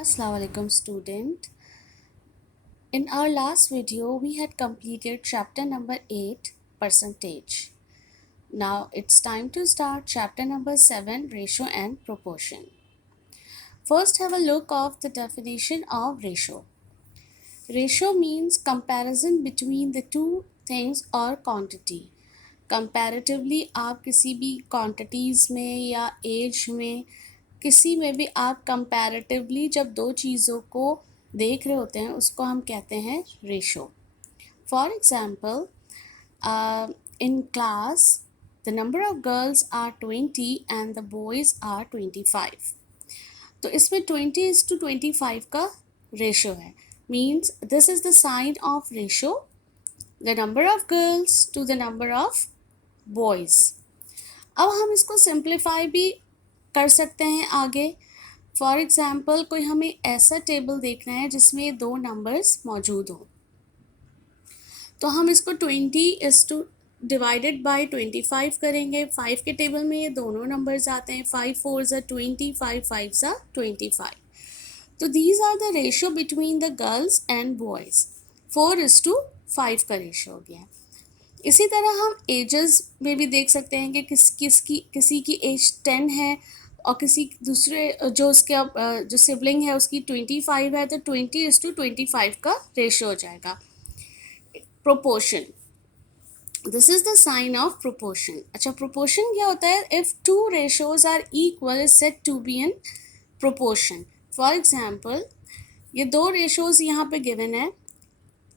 Assalamu alaikum student. In our last video we had completed chapter number 8 percentage. Now it's time to start chapter number 7 ratio and proportion. First have a look of the definition of ratio. Ratio means comparison between the two things or quantity. Comparatively आप किसी भी quantities में या age में किसी में भी आप comparatively जब दो चीज़ों को देख रहे होते हैं उसको हम कहते हैं ratio. For example in class the number of girls are 20 and the boys are 25. तो इसमें 20:25 का रेशो है. Means this is the sign of ratio, the number of girls to the number of boys. अब हम इसको simplify भी कर सकते हैं आगे. फॉर एग्ज़ाम्पल कोई हमें ऐसा टेबल देखना है जिसमें दो नंबर्स मौजूद हों, तो हम इसको 20:25 करेंगे. 5 के टेबल में ये दोनों नंबर्स आते हैं. 5 4s are 20, 5 5s are 25. तो these are the ratio between the girls and boys. 4:5 का रेशो हो गया. इसी तरह हम एजेस में भी देख सकते हैं कि किसी की एज 10 है और किसी दूसरे जो उसके जो सिबलिंग है उसकी 25 है, तो 20:25 का रेशो हो जाएगा. Proportion, this is the sign of proportion. अच्छा, प्रोपोर्शन क्या होता है? If two ratios are equal is said to be in proportion. For example ये दो रेशोज यहाँ पे गिवन है,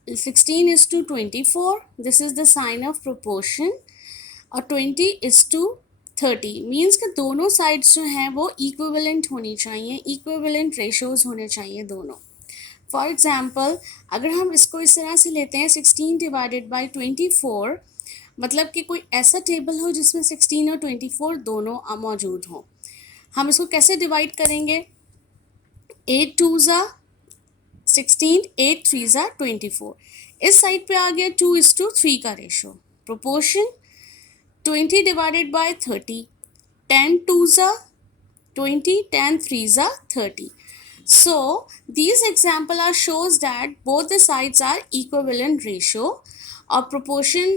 16:24, this is the sign of proportion, और 20:30 मीन्स कि दोनों साइड्स जो हैं वो इक्विवेलेंट होनी चाहिए, इक्विवेलेंट रेशोज होने चाहिए दोनों. फॉर एग्जाम्पल अगर हम इसको इस तरह से लेते हैं 16/24, मतलब कि कोई ऐसा टेबल हो जिसमें 16 और 24 दोनों मौजूद हों. हम इसको कैसे डिवाइड करेंगे? 8 2s are 16, 8 3s are 24. इस साइड पे आ गया 2:3 का ratio. Proportion 20/30, 10 2s are 20, 10 3s are 30. So these example are shows that both the sides are equivalent ratio. और प्रोपोर्शन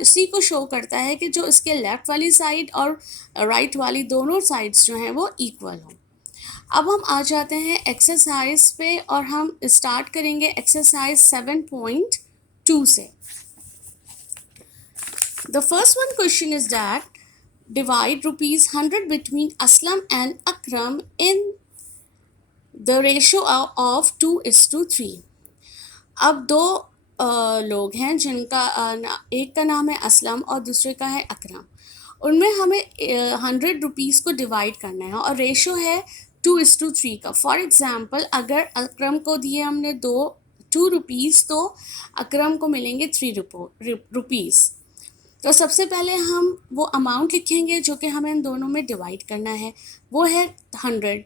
इसी को शो करता है कि जो इसके लेफ्ट वाली साइड और राइट वाली दोनों साइड्स जो हैं वो इक्वल हों. अब हम आ जाते हैं एक्सरसाइज पे और हम स्टार्ट करेंगे एक्सरसाइज 7.2 से. The first one question is that divide ₹100 between Aslam and Akram in the ratio of 2:3. अब दो लोग हैं जिनका एक का नाम है असलम और दूसरे का है अकरम. उनमें हमें ₹100 को डिवाइड करना है और रेशो है 2:3 का. फॉर एग्ज़ाम्पल अगर अकरम को दिए हमने ₹2 तो अकरम को मिलेंगे ₹3. तो सबसे पहले हम वो अमाउंट लिखेंगे जो कि हमें इन दोनों में डिवाइड करना है, वो है 100.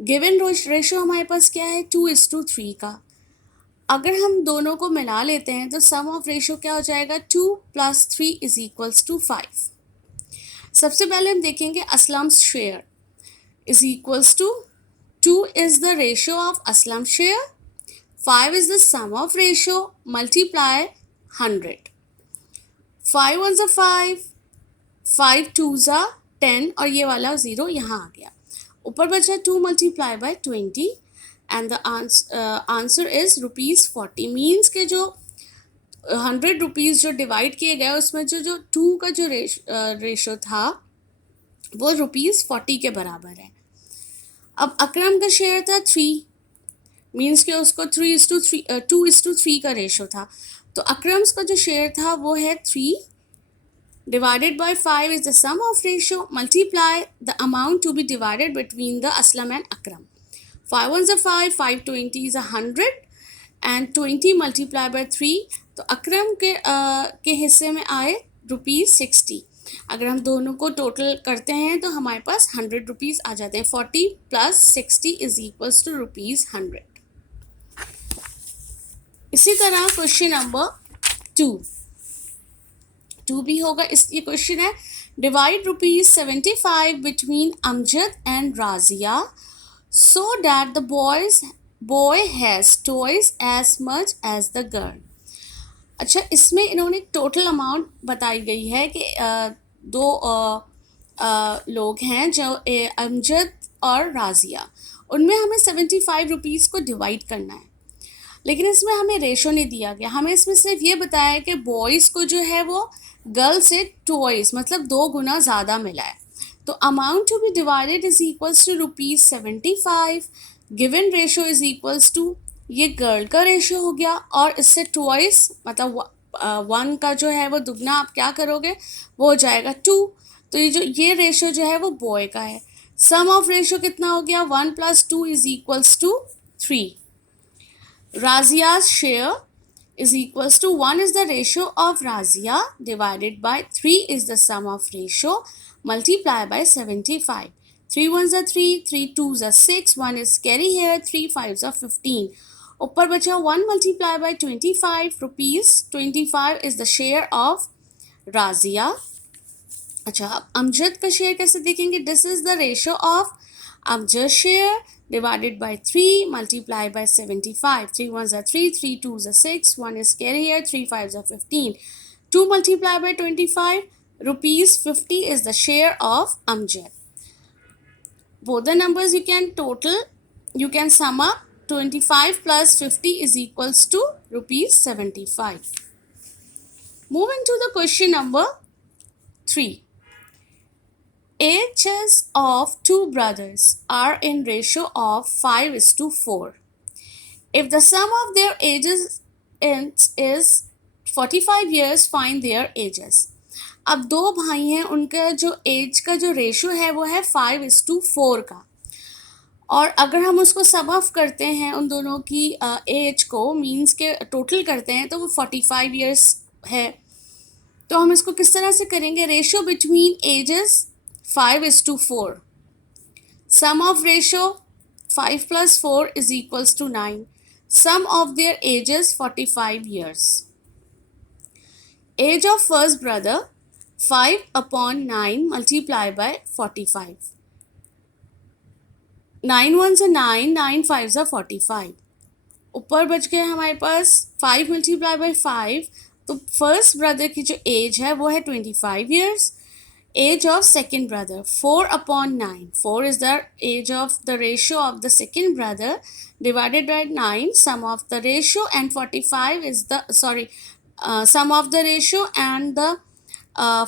गिवन रेशो हमारे पास क्या है? 2:3 का. अगर हम दोनों को मिला लेते हैं तो सम ऑफ रेशो क्या हो जाएगा? 2 + 3 = 5. सबसे पहले हम देखेंगे Aslam share is equals to 2 is the ratio of Aslam share, 5 is the sum of ratio, multiply 100. 5 1s are 5, 5 2s are 10 और ये वाला 0 यहाँ आ गया. ऊपर बचा 2 multiply by 20 and the answer is ₹40. Means के जो ₹100 जो डिवाइड किए गए उसमें जो 2 का जो रेशो था वो ₹40 के बराबर है. अब अकरम का शेयर था 3, मीन्स कि उसको 2:3 का रेशो था. तो अकरम्स का जो शेयर था वो है 3 divided by 5 is the sum of ratio, multiply the amount to be divided between the Aslam and Akram. 5 1s are 5, 5 20s are 100 and 20 multiplied by 3. तो अकरम के हिस्से में आए ₹60. अगर हम दोनों को टोटल करते हैं तो हमारे पास ₹100 आ जाते हैं. 40 + 60 = ₹100. इसी तरह क्वेश्चन नंबर 2 भी होगा. ये क्वेश्चन है divide ₹75 between Amjad and Razia so that the boy has twice as much as the girl. अच्छा, इसमें इन्होंने टोटल अमाउंट बताई गई है कि दो लोग हैं जो अमजद और राजिया, उनमें हमें 75 रुपीज़ को डिवाइड करना है, लेकिन इसमें हमें रेशो नहीं दिया गया। हमें इसमें सिर्फ ये बताया है कि बॉयज़ को जो है वो गर्ल से ट्वाइस मतलब 2 गुना ज़्यादा मिला है। तो amount to be divided is equals to ₹75, given ratio is equals to, ये गर्ल का रेशो हो गया और इससे ट्वाइस मतलब 1 का जो है वो दुगना आप क्या करोगे, वो हो जाएगा 2। तो ये रेशो जो है वो बॉय का है। सम ऑफ रेशो कितना हो गया, 1 + 2 is equals to 3। Razia's share is equals to 1 is the ratio of Razia divided by 3 is the sum of ratio multiplied by 75. 3 ones are 3, 3 twos are 6, 1 is carry here, 3 fives are 15. ऊपर बचा 1 multiplied by 25 rupees. 25 is the share of Razia. अच्छा, अब अमजद का share कैसे देखेंगे, this is the ratio of Amjad share divided by 3 multiplied by 75. 3 ones are 3, 3 twos are 6, 1 is carry here, 3 fives are 15. 2 multiplied by 25, rupees 50 is the share of Amjad. Both the numbers you can total, you can sum up. 25 plus 50 is equals to rupees 75. Moving to the question number 3. Ages of two brothers are in ratio of 5:4. If the sum of their ages is 45 years, find their ages. अब 2 भाई हैं, उनका जो as का जो ratio है वो है 5:4 का, और अगर हम उसको सम ऑफ करते हैं उन दोनों की एज को, मीन्स के टोटल करते हैं तो वो 45 ईयर्स है। तो हम इसको किस तरह से करेंगे, ratio between ages 5:4. Sum of ratio 5 plus 4 is equals to 9. Sum of their ages 45 years. Age of first brother 5/9 multiplied by 45. 9 ones are 9, 9 fives are 45. ऊपर बच गए हमारे पास 5 multiplied by 5, तो फर्स्ट ब्रदर की जो एज है वो है 25 years. Age of second brother 4/9. 4 is the age of the ratio of the second brother divided by 9. Sum of the ratio and 45 is the sum of the ratio and the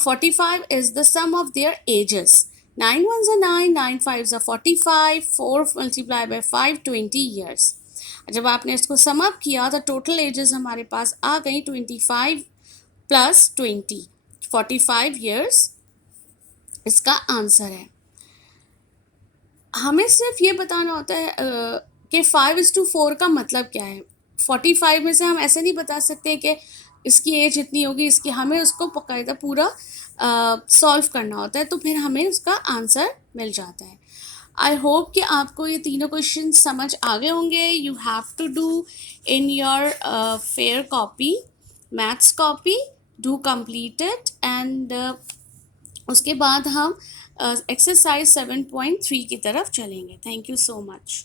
45 is the sum of their ages. 9 ones are 9, 9 fives are 45. 4 multiplied by 5, 20 years. जब आपने इसको sum up किया तो total edges हमारे पास आ गई 25 plus 20, 45 years इसका answer है। हमें सिर्फ ये बताना होता है कि 5:4 का मतलब क्या है। 45 में से हम ऐसे नहीं बता सकते कि इसकी एज इतनी होगी, इसकी, हमें उसको बाकायदा पूरा सॉल्व करना होता है, तो फिर हमें उसका आंसर मिल जाता है। आई होप कि आपको ये तीनों क्वेश्चन समझ आ गए होंगे। You have to do in your fair copy, maths copy, do complete it and उसके बाद हम एक्सरसाइज 7.3 की तरफ चलेंगे। Thank you so much.